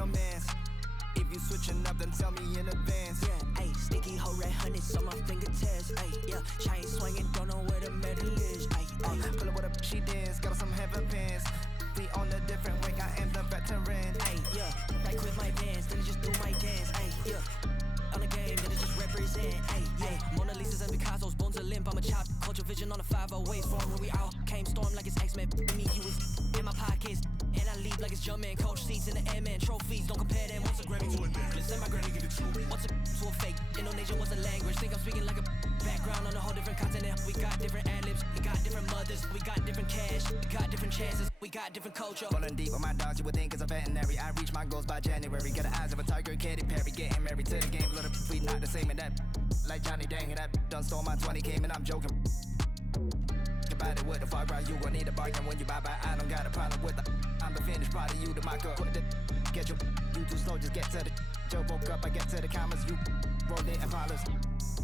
your mans. If you switching up, then tell me in advance. Yeah, ayy, sticky hoe red hundreds on my fingertips. Ayy, yeah, chain swinging, don't know where the metal is. Ayy, Pull up with a she dance, got some heaven pants. We on a different wing, I am the veteran. ayy, yeah, I quit my dance, then just do my dance. Ayy, yeah. On the game, then it just represent, ayy, yeah. Mona Lisa's and Picasso's, bones are limp, I'm a chop. Culture vision on a 508 form when we out. Came storm like it's X-Men, me, you was in my pockets. And I leave like it's Jumpman, coach seats in the Airman trophies. Don't compare them, what's a Grammy to a necklace? And my granny give it to me. What's a to a fake? Indonesia was a language. Think I'm speaking like a background on a whole different continent. We got different ad-libs, we got different mothers, we got different cash, we got different chances, we got different culture. Rolling deep with my dogs, you would think it's a veterinary. I reach my goals by January. Got the eyes of a tiger, Katy Perry. Getting married to the game, little we not the same in that. Like Johnny Dang, and that done stole my 20 came and I'm joking. About it with the far right, you gon' need a bargain when you buy. I don't got a problem with the. I'm the finished product, you the mock up. Put the get your you too slow, just get to the. Joe woke up, I get to the comments, you rolled it and polish.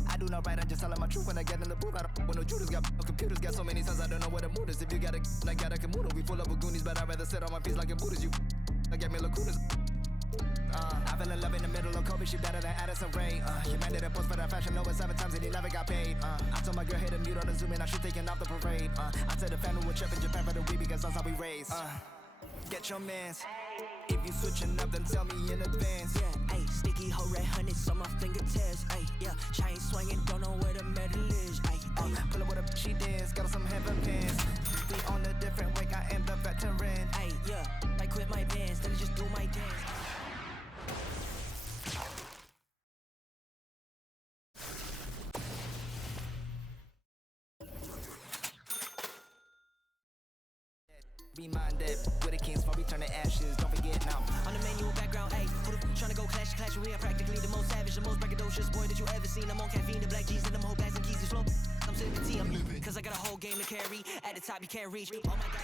I do not write, I'm just telling my truth when I get in the booth. I don't when no Judas got no computers, got so many sons, I don't know what the mood is. If you got a like got a Kamuda, we full up with Goonies, but I'd rather sit on my feet like a Buddhist. You I get me lacunas. I fell in love in the middle of Kobe, she better than Addison Rae. She made it a post for that fashion low 7 times and he never got paid. I told my girl hit a mute on the Zoom and now she taking off the parade. I tell the family we're tripping Japan for the week because that's how we raised. Get your mans. If you switching up, then tell me in advance. Yeah, ayy, sticky hoe red hundreds on my fingertips. Ayy, yeah, chain swinging, don't know where the metal is. Ayy, pull up with a she dance, got some heaven pants. We on a different wing, I am the veteran. Ayy, yeah, I quit my dance, then I just do my dance. Be minded with the kings, for we turn to ashes. Don't forget now. On the manual background, ayy, who the tryna go clash? We are practically the most savage, the most braggadocious boy that you ever seen. I'm on caffeine, the black G's, and them whole bags and keys. Flow. I'm sitting the tea, I'm living. Cause I got a whole game to carry. At the top, you can't reach. Oh my god.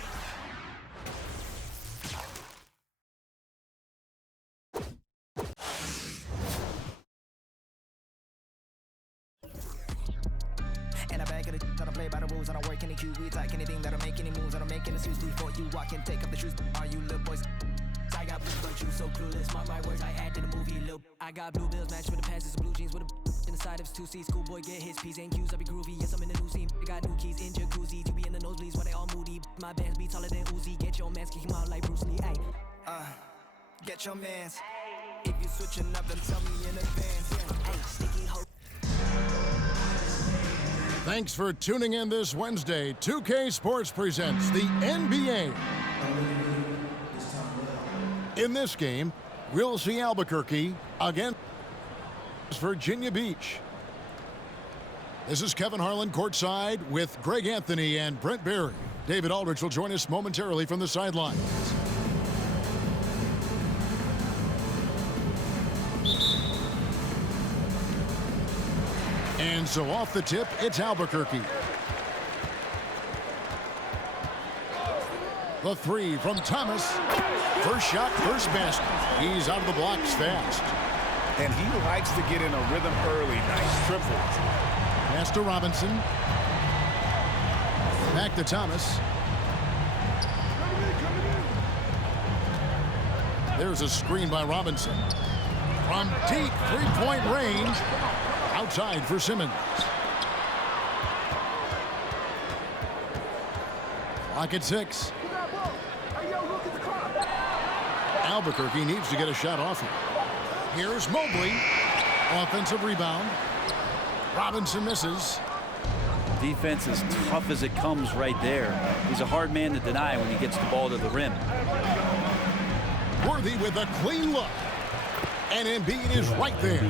And I back of the I don't play by the rules, I don't work any QB, like anything that'll make any moves, I don't make any suits before you walk and take up the shoes. Are you little boys? I got blue, but you so clueless. My right words I add to the movie loop. I got blue bills matched with the pants, blue jeans with a in the side of his 2C. Schoolboy get his P's and Q's, I be groovy. Yes, I'm in the new scene. I got new keys in jacuzzi. You be in the nosebleeds while they all moody. My bands be taller than Uzi. Get your mans, kick him out like Bruce Lee. Ay. Get your mans. If you switching up, then tell me in advance. Yeah. Ay, sticky hoe. Thanks for tuning in this Wednesday. 2K Sports presents the NBA. In this game, we'll see Albuquerque against Virginia Beach. This is Kevin Harlan courtside with Greg Anthony and Brent Barry. David Aldridge will join us momentarily from the sidelines. And so off the tip, it's Albuquerque. The three from Thomas. First shot, first basket. He's out of the blocks fast. And he likes to get in a rhythm early. Nice triple. Pass to Robinson. Back to Thomas. There's a screen by Robinson. From deep three-point range. Outside for Simmons. Clock at 6. Albuquerque needs to get a shot off him. Here's Mobley. Offensive rebound. Robinson misses. Defense is tough as it comes right there. He's a hard man to deny when he gets the ball to the rim. Worthy with a clean look. And Embiid is right there.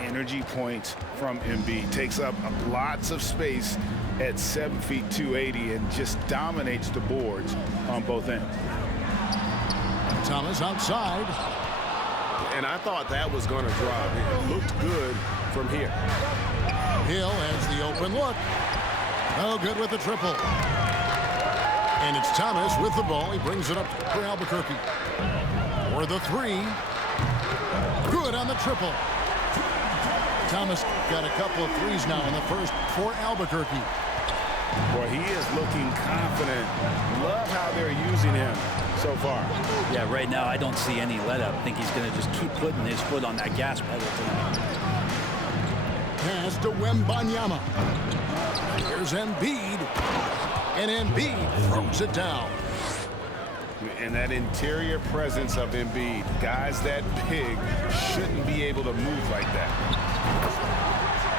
Energy points from Embiid. Takes up lots of space at 7 feet 280 and just dominates the boards on both ends. Thomas outside. And I thought that was going to drop. It looked good from here. Hill has the open look. No good with the triple. And it's Thomas with the ball. He brings it up for Albuquerque. For the three. Good on the triple. Thomas got a couple of threes now in the first for Albuquerque. Well, he is looking confident. Love how they're using him so far. Yeah, right now I don't see any let up. I think he's going to just keep putting his foot on that gas pedal tonight. Pass to Wembanyama. Here's Embiid. And Embiid throws it down. And that interior presence of Embiid, guys that big shouldn't be able to move like that.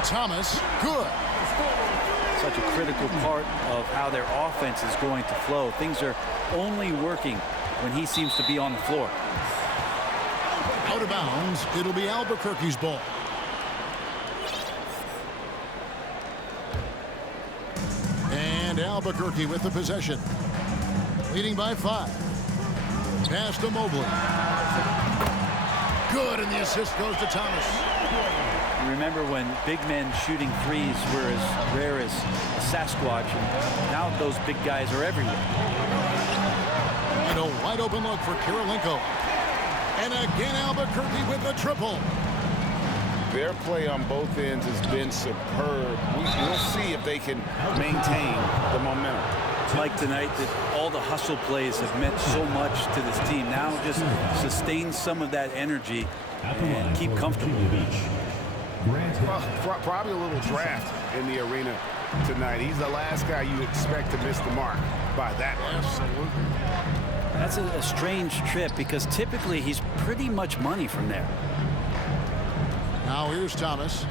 Thomas, good. Such a critical part of how their offense is going to flow. Things are only working when he seems to be on the floor. Out of bounds, it'll be Albuquerque's ball. And Albuquerque with the possession. Leading by 5. Pass to Mobley. Good, and the assist goes to Thomas. Remember when big men shooting threes were as rare as a Sasquatch, and now those big guys are everywhere. And a wide open look for Kirilenko. And again Albuquerque with the triple. Their play on both ends has been superb. We'll see if they can maintain the momentum. Like tonight, that all the hustle plays have meant so much to this team. Now just sustain some of that energy and keep comfortable. Well, probably a little draft in the arena tonight. He's the last guy you expect to miss the mark by that much. Absolutely. That's a strange trip because typically he's pretty much money from there. Now here's Thomas.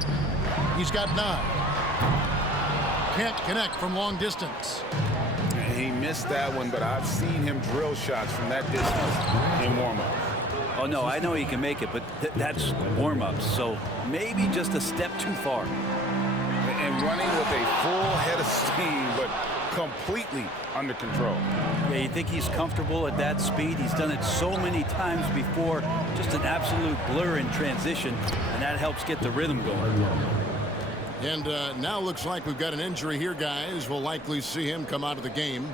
He's got 9. Can't connect from long distance. He missed that one, but I've seen him drill shots from that distance in warm-up. Oh, no, I know he can make it, but that's warm-ups, so maybe just a step too far. And running with a full head of steam, but completely under control. Yeah, you think he's comfortable at that speed? He's done it so many times before. Just an absolute blur in transition, and that helps get the rhythm going. And now looks like we've got an injury here, guys. We'll likely see him come out of the game.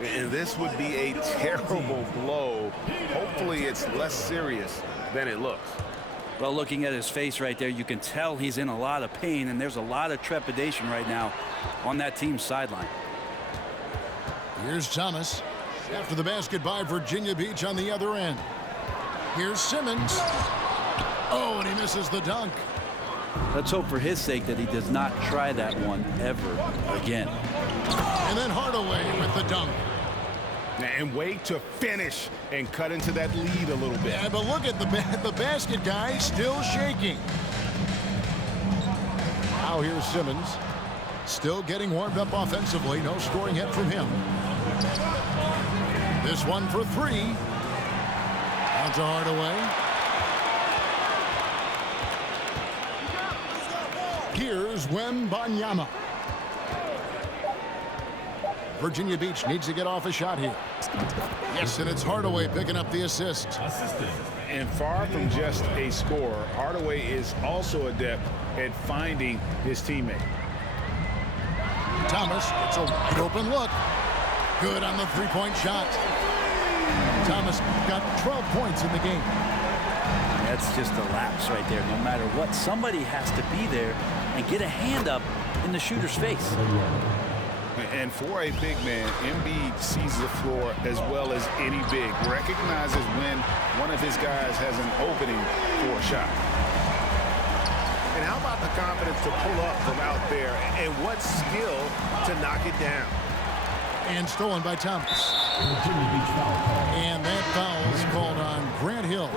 And this would be a terrible blow. Hopefully it's less serious than it looks. Well, looking at his face right there, you can tell he's in a lot of pain, and there's a lot of trepidation right now on that team's sideline. Here's Thomas. After the basket by Virginia Beach on the other end. Here's Simmons. Oh, and he misses the dunk. Let's hope for his sake that he does not try that one ever again. And then Hardaway with the dunk. And wait to finish and cut into that lead a little bit. Yeah, but look at the basket guy still shaking. Now here's Simmons. Still getting warmed up offensively. No scoring hit from him. This one for 3. Out to Hardaway. Here's Wembanyama. Virginia Beach needs to get off a shot here. Yes, and it's Hardaway picking up the assist. And far from just a scorer, Hardaway is also adept at finding his teammate. Thomas, it's a wide open look. Good on the three-point shot. Thomas got 12 points in the game. That's just a lapse right there. No matter what, somebody has to be there and get a hand up in the shooter's face. And for a big man, Embiid sees the floor as well as any big. Recognizes when one of his guys has an opening for a shot. And how about the confidence to pull up from out there, and what skill to knock it down. And stolen by Thomas. And that foul is called on Grant Hill.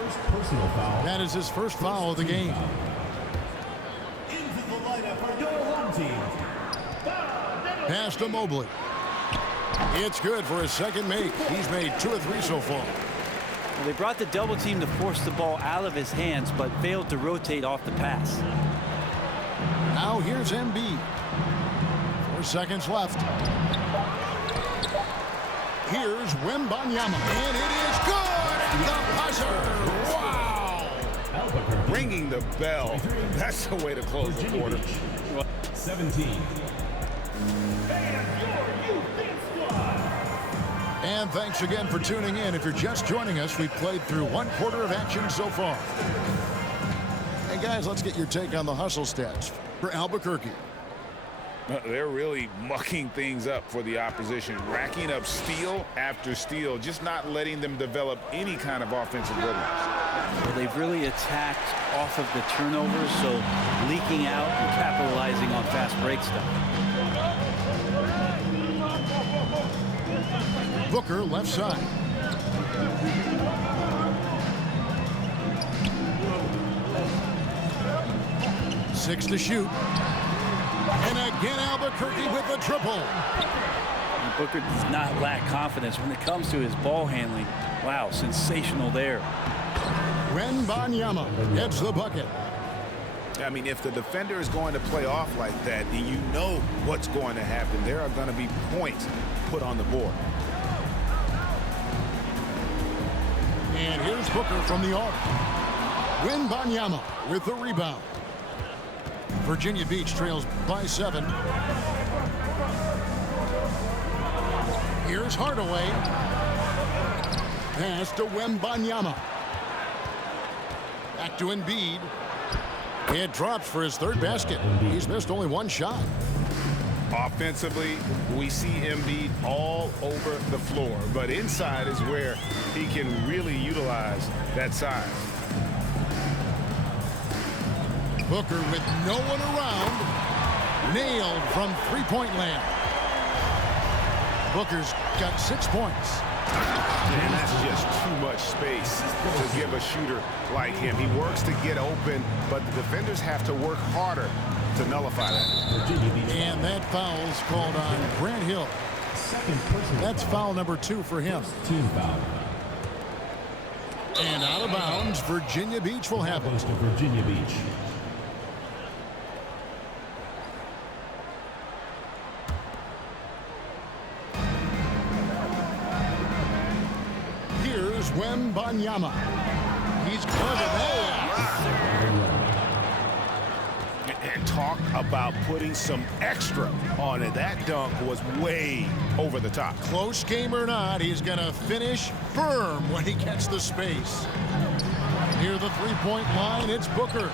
That is his first foul of the game. Pass to Mobley. It's good for his second make. He's made 2 of 3 so far. Well, they brought the double team to force the ball out of his hands, but failed to rotate off the pass. Now here's Embiid. 4 seconds left. Here's Wembanyama. And it is good. The buzzer. Wow. Ringing the bell. That's the way to close the quarter. 17. And thanks again for tuning in. If you're just joining us, we've played through 1/4 of action so far. And guys, let's get your take on the hustle stats for Albuquerque. They're really mucking things up for the opposition, racking up steal after steal, just not letting them develop any kind of offensive rhythm. Well, they've really attacked off of the turnovers, so leaking out and capitalizing on fast break stuff. Booker left side. Six to shoot. And again, Albuquerque with the triple. And Booker does not lack confidence when it comes to his ball handling. Wow, sensational there. Wembanyama gets the bucket. I mean, if the defender is going to play off like that, then you know what's going to happen. There are going to be points put on the board. And here's Booker from the arc. Wembanyama with the rebound. Virginia Beach trails by 7. Here's Hardaway. Pass to Wembanyama. Back to Embiid. It drops for his third basket. He's missed only one shot. Offensively, we see Embiid all over the floor, but inside is where he can really utilize that size. Booker with no one around. Nailed from three-point land. Booker's got 6 points. And that's just too much space to give a shooter like him. He works to get open, but the defenders have to work harder to nullify that. And that foul's called on Grant Hill. That's foul number 2 for him. Team foul. And out of bounds, Virginia Beach will have it. To Virginia Beach. Here's Wembanyama. He's clever there. And talk about putting some extra on it. That dunk was way over the top. Close game or not, he's going to finish firm when he gets the space. Near the three-point line, it's Booker.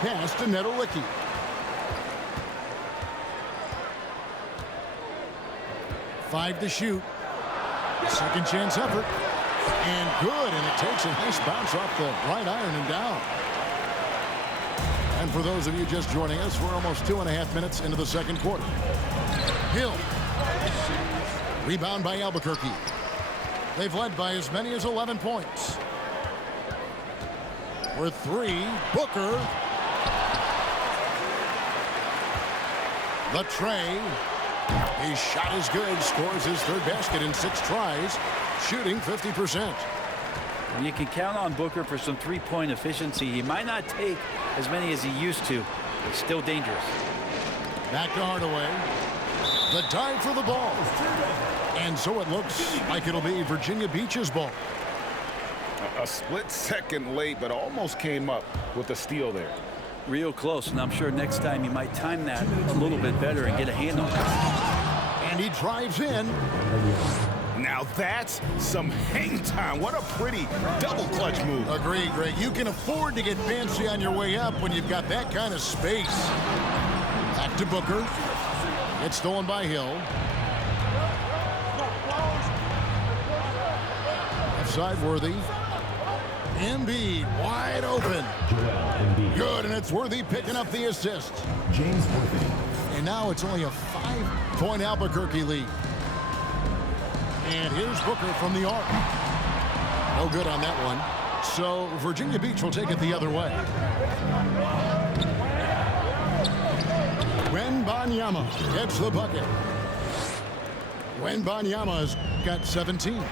Pass to Nedolicki. Five to shoot. Second chance effort. And good, and it takes a nice bounce off the right iron and down. And for those of you just joining us, we're almost 2.5 minutes into the second quarter. Hill. Rebound by Albuquerque. They've led by as many as 11 points. For 3, Booker. The tray. His shot is good. Scores his third basket in 6 tries. Shooting 50%. And you can count on Booker for some three-point efficiency. He might not take as many as he used to. He's still dangerous. Back to Hardaway. The dive for the ball. And so it looks like it'll be Virginia Beach's ball. A split second late, but almost came up with a steal there. Real close, and I'm sure next time you might time that a little bit better and get a hand on it. And he drives in. Now that's some hang time. What a pretty double clutch move. Agreed, Greg. You can afford to get fancy on your way up when you've got that kind of space. Back to Booker. It's stolen by Hill. Left side Worthy. Embiid wide open. Good, and it's Worthy picking up the assist. James Worthy. And now it's only a 5-point Albuquerque lead. And here's Booker from the arc. No good on that one. So Virginia Beach will take it the other way. Wembanyama gets the bucket. Wembanyama's got 17.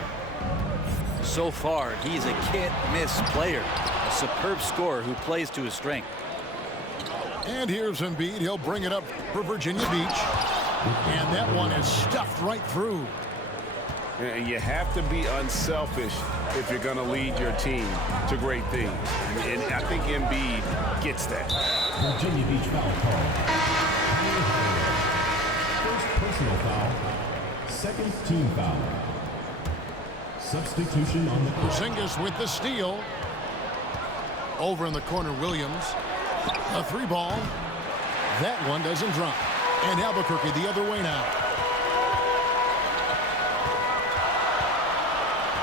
So far, he's a can't-miss player. A superb scorer who plays to his strength. And here's Embiid. He'll bring it up for Virginia Beach. And that one is stuffed right through. And you have to be unselfish if you're going to lead your team to great things. And I think Embiid gets that. Virginia Beach foul call. First personal foul. Second team foul. Substitution on the court. Porzingis with the steal. Over in the corner, Williams. A 3 ball. That one doesn't drop. And Albuquerque the other way now.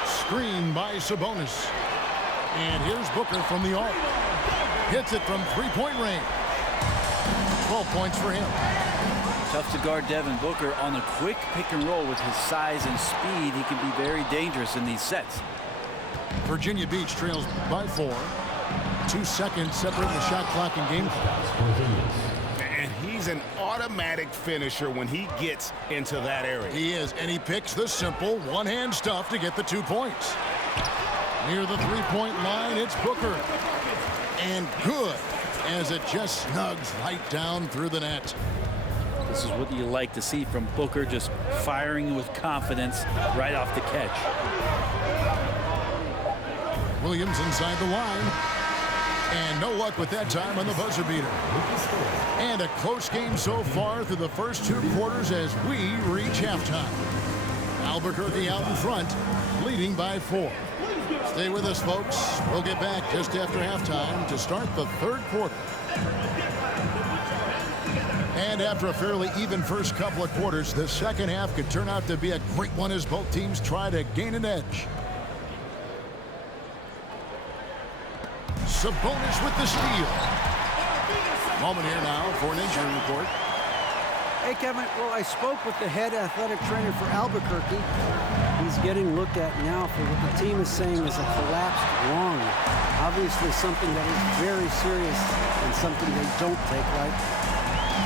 Screen by Sabonis. And here's Booker from the arc. Hits it from three-point range. 12 points for him. Tough to guard Devin Booker on a quick pick and roll with his size and speed. He can be very dangerous in these sets. Virginia Beach trails by 4. 2 seconds separating the shot clock and game clock. And he's an automatic finisher when he gets into that area. He is, and he picks the simple one-hand stuff to get the 2 points. Near the three-point line, it's Booker. And good, as it just snugs right down through the net. This is what you like to see from Booker, just firing with confidence right off the catch. Williams inside the line. And no luck with that time on the buzzer beater. And a close game so far through the first 2 quarters as we reach halftime. Albuquerque out in front, leading by 4. Stay with us, folks. We'll get back just after halftime to start the 3rd quarter. And after a fairly even first couple of quarters, the second half could turn out to be a great one as both teams try to gain an edge. Sabonis with the steal. Moment here now for an injury report. Hey, Kevin. Well, I spoke with the head athletic trainer for Albuquerque. He's getting looked at now for what the team is saying is a collapsed lung. Obviously something that is very serious and something they don't take light.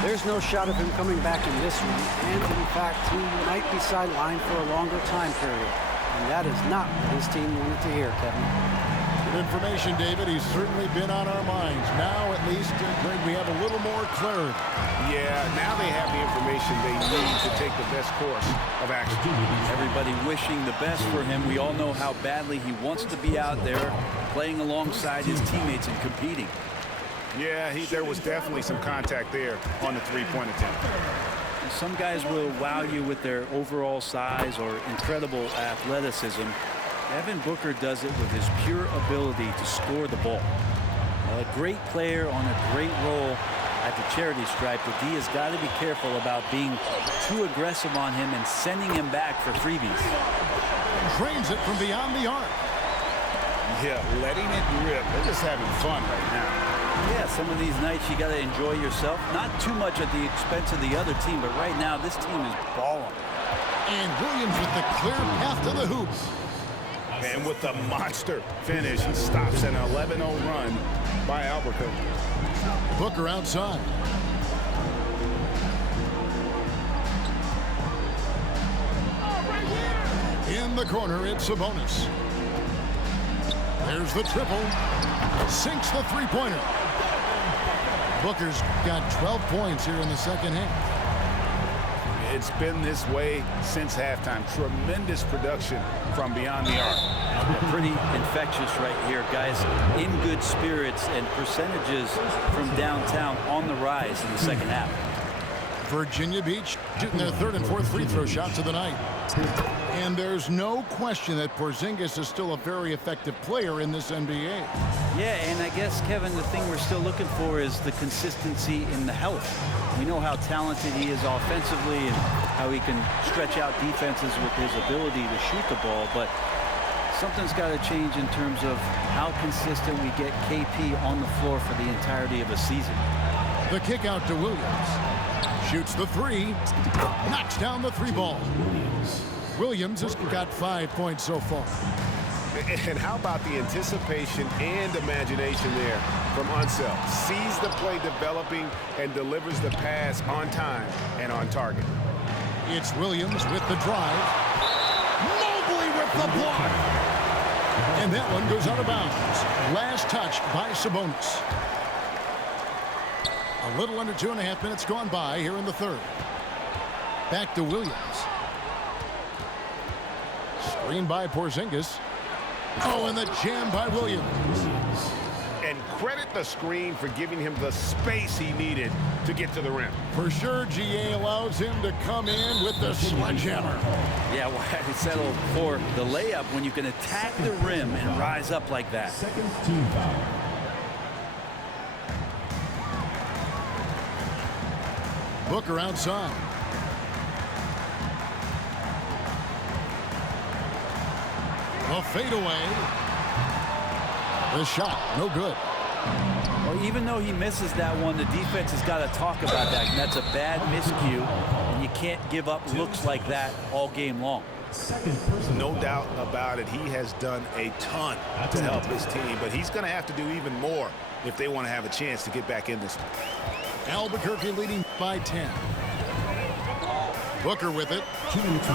There's no shot of him coming back in this one. And in fact, he might be sidelined for a longer time period. And that is not what his team wanted to hear, Kevin. Good information, David. He's certainly been on our minds. Now, at least, Greg, we have a little more clarity. Yeah, now they have the information they need to take the best course of action. Everybody wishing the best for him. We all know how badly he wants to be out there playing alongside his teammates and competing. Yeah, there was definitely some contact there on the three-point attempt. Some guys will wow you with their overall size or incredible athleticism. Devin Booker does it with his pure ability to score the ball. A great player on a great role at the charity stripe, but D has got to be careful about being too aggressive on him and sending him back for freebies. Drains it from beyond the arc. Yeah, letting it rip. They're just having fun right now. Yeah, some of these nights you got to enjoy yourself. Not too much at the expense of the other team, but right now this team is balling. And Williams with the clear path to the hoop. And with the monster finish, he stops an 11-0 run by Albuquerque. Booker outside. In the corner, it's Sabonis. There's the triple. Sinks the three-pointer. Booker's got 12 points here in the second half. It's been this way since halftime. Tremendous production from beyond the arc. Pretty infectious right here, guys. In good spirits and percentages from downtown on the rise in the second half. Virginia Beach shooting their 3rd and 4th free throw shots of the night. And there's no question that Porzingis is still a very effective player in this NBA. Yeah, and I guess, Kevin, the thing we're still looking for is the consistency in the health. We know how talented he is offensively and how he can stretch out defenses with his ability to shoot the ball, but something's got to change in terms of how consistent we get KP on the floor for the entirety of a season. The kick out to Williams. Shoots the 3. Knocks down the 3 ball. Williams has got 5 points so far. And how about the anticipation and imagination there from Unseld? Sees the play developing and delivers the pass on time and on target. It's Williams with the drive. Mobley with the block. And that one goes out of bounds. Last touch by Sabonis. A little under 2.5 minutes gone by here in the 3rd. Back to Williams. Screen by Porzingis. Oh, and the jam by Williams. And credit the screen for giving him the space he needed to get to the rim. For sure, GA allows him to come in with the sledgehammer. Yeah, why settle for the layup when you can attack the rim and rise up like that? Second team foul. Booker outside. A fadeaway. The shot, no good. Well, even though he misses that one, the defense has got to talk about that. And that's a bad miscue, and you can't give up looks like that all game long. No doubt about it. He has done a ton to help his team, but he's going to have to do even more if they want to have a chance to get back in this one. Albuquerque leading by 10. Booker with it.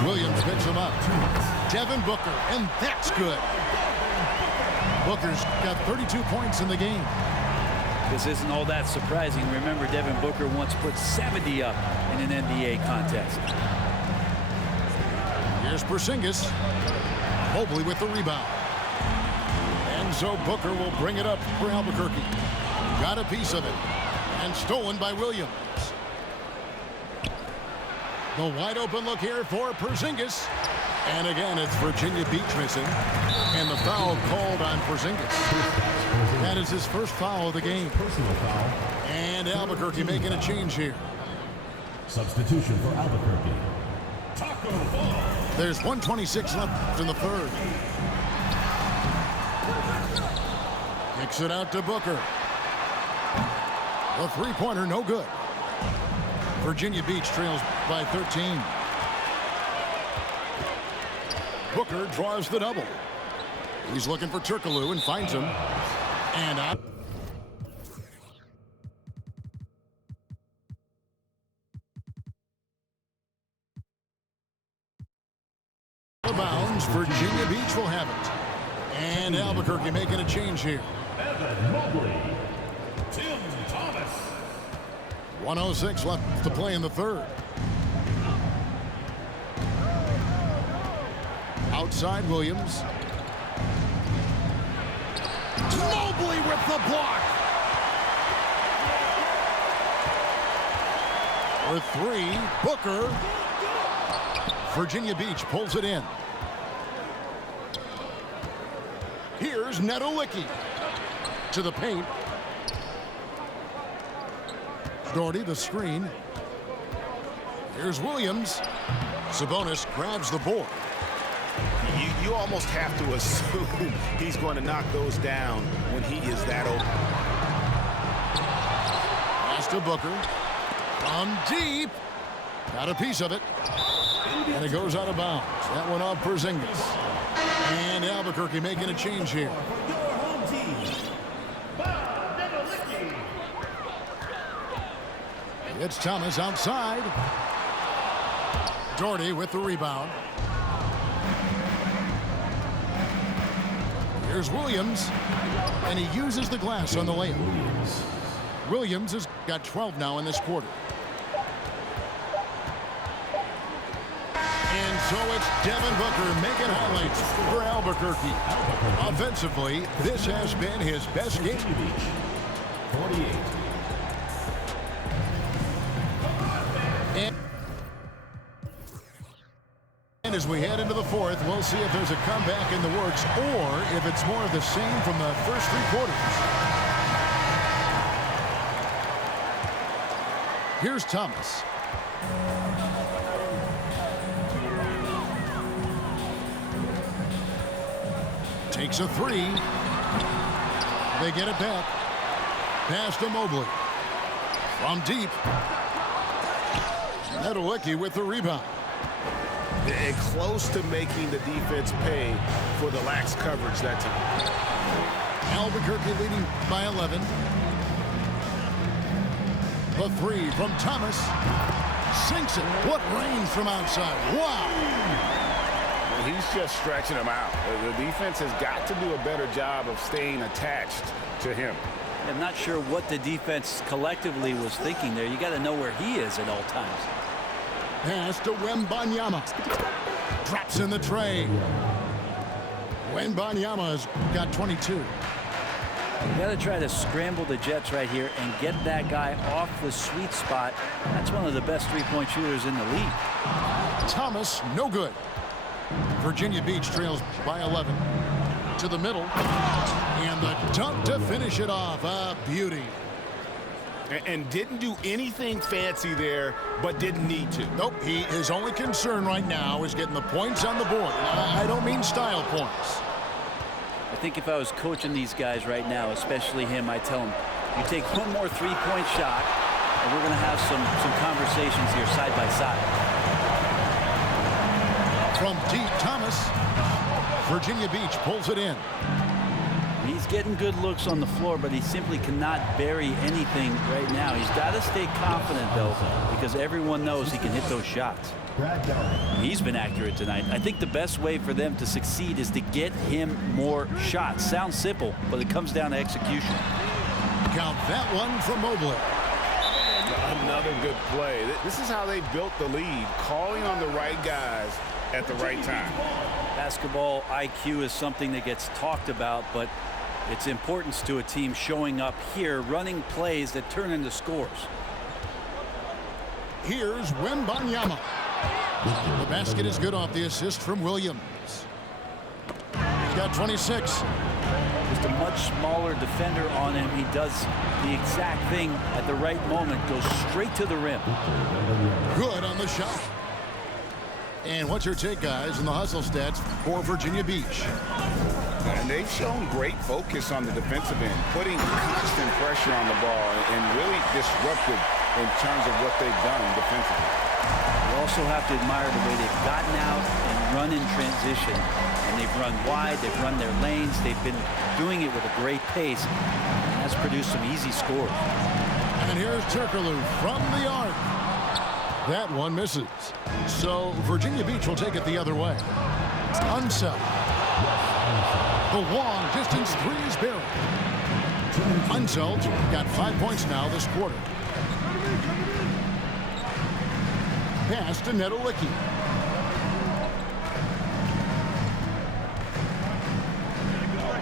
Williams picks him up. Devin Booker, and that's good. Booker's got 32 points in the game. This isn't all that surprising. Remember, Devin Booker once put 70 up in an NBA contest. Here's Porzingis. Mobley with the rebound. And so Booker will bring it up for Albuquerque. Got a piece of it. And stolen by Williams. The wide open look here for Porzingis. And again, it's Virginia Beach missing. And the foul called on Porzingis. That is his first foul of the game. Personal foul. And Albuquerque making a change here. Substitution for Albuquerque. Taco Ball. There's 1:26 left in the third. Kicks it out to Booker. The three-pointer, no good. Virginia Beach trails by 13. Booker draws the double. He's looking for Turkoglu and finds him. And out. Bounds, Virginia Beach will have it. And Albuquerque making a change here. Evan Mobley. Tim Thomas. 1:06 left to play in the third. Outside Williams. Mobley with the block. For three, Booker. Virginia Beach pulls it in. Here's Nedolicki to the paint. Doherty the screen. Here's Williams. Sabonis grabs the board. You almost have to assume he's going to knock those down when he is that open. Pass to Booker. From deep. Got a piece of it. And it goes out of bounds. That one off Porzingis. And Albuquerque making a change here. It's Thomas outside. Doherty with the rebound. Here's Williams. And he uses the glass on the layup. Williams has got 12 now in this quarter. And so it's Devin Booker making highlights for Albuquerque. Offensively, this has been his best game. 48. And as we head into the fourth, we'll see if there's a comeback in the works or if it's more of the same from the first three quarters. Here's Thomas. Takes a three. They get it back. Pass to Mobley. From deep. Nedolicki with the rebound. And close to making the defense pay for the lax coverage that time. Albuquerque leading by 11. The three from Thomas. Sinks it. What range from outside. Wow. Well, he's just stretching him out. The defense has got to do a better job of staying attached to him. I'm not sure what the defense collectively was thinking there. You got to know where he is at all times. Pass to Wembanyama. Drops in the tray. Wembanyama has got 22. You got to try to scramble the Jets right here and get that guy off the sweet spot. That's one of the best three-point shooters in the league. Thomas, no good. Virginia Beach trails by 11. To the middle. And the dunk to finish it off. A beauty. And didn't do anything fancy there, but didn't need to. Nope, his only concern right now is getting the points on the board. I don't mean style points. I think if I was coaching these guys right now, especially him, I'd tell him, you take one more three-point shot, and we're going to have some conversations here side by side. From deep, Thomas. Virginia Beach pulls it in. He's getting good looks on the floor, but he simply cannot bury anything right now. He's got to stay confident, though, because everyone knows he can hit those shots. He's been accurate tonight. I think the best way for them to succeed is to get him more shots. Sounds simple, but it comes down to execution. Count that one from Mobley. Another good play. This is how they built the lead, calling on the right guys at the right time. Basketball IQ is something that gets talked about, but its importance to a team showing up here, running plays that turn into scores. Here's Wembanyama. The basket is good off the assist from Williams. He's got 26. Just a much smaller defender on him. He does the exact thing at the right moment, goes straight to the rim. Good on the shot. And what's your take, guys, in the hustle stats for Virginia Beach? And they've shown great focus on the defensive end, putting constant pressure on the ball and really disruptive in terms of what they've done defensively. You also have to admire the way they've gotten out and run in transition. And they've run wide, they've run their lanes, they've been doing it with a great pace. And that's produced some easy scores. And here's Turkoglu from the arc. That one misses. So Virginia Beach will take it the other way. Unseld. The long distance three is buried. Unseld got 5 points now this quarter. Pass to Nedolicki.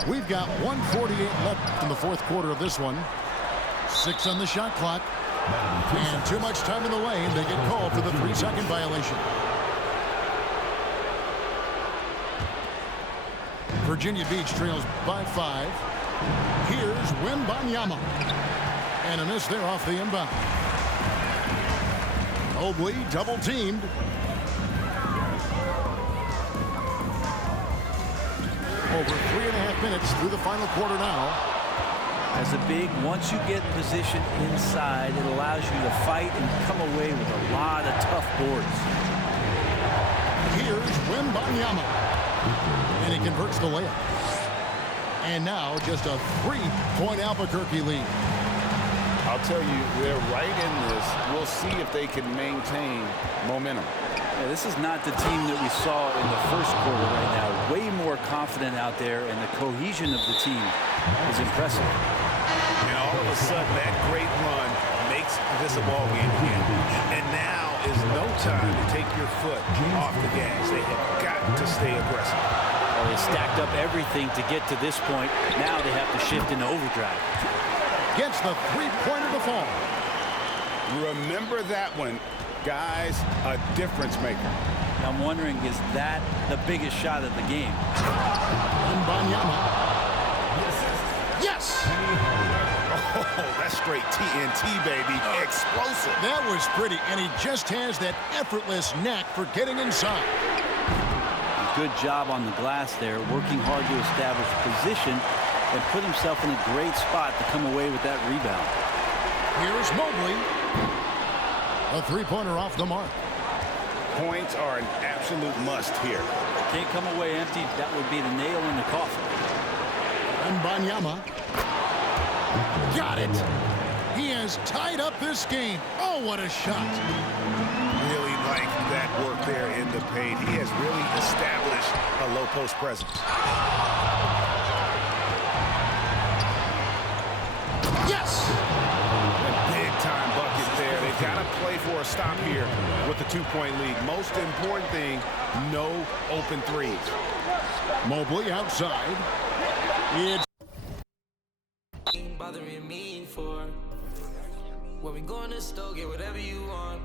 We've got 1:48 left in the fourth quarter of this one. 6 on the shot clock. And too much time in the lane. They get called for the 3-second violation. Virginia Beach trails by 5. Here's Wembanyama. And a miss there off the inbound. Mobley double teamed. Over 3.5 minutes through the final quarter now. As a big, once you get positioned inside, it allows you to fight and come away with a lot of tough boards. Here's Wembanyama. And he converts the layup. And now just a 3-point Albuquerque lead. I'll tell you, they're right in this. We'll see if they can maintain momentum. Yeah, this is not the team that we saw in the first quarter right now. Way more confident out there, and the cohesion of the team is impressive. And all of a sudden, that great run makes this a ball game again. And now is no time to take your foot off the gas. They have got to stay aggressive. Well, they stacked up everything to get to this point. Now they have to shift into overdrive. Gets the 3-pointer to fall. Remember that one, guys, a difference maker. I'm wondering, is that the biggest shot of the game? Wembanyama. Yes! Oh, that's straight TNT, baby. Explosive. That was pretty, and he just has that effortless knack for getting inside. Good job on the glass there, working hard to establish position and put himself in a great spot to come away with that rebound. Here's Mobley. A 3-pointer off the mark. Points are an absolute must here. Can't come away empty. That would be the nail in the coffin. Wembanyama. Got it. He has tied up this game. Oh, what a shot. Really like that work there in the paint. He has really established a low post presence. Yes! Big time bucket there. They've got to play for a stop here with the 2-point lead. Most important thing, no open threes. Mobley outside. It's Bothering me for when we go in the store, get whatever you want.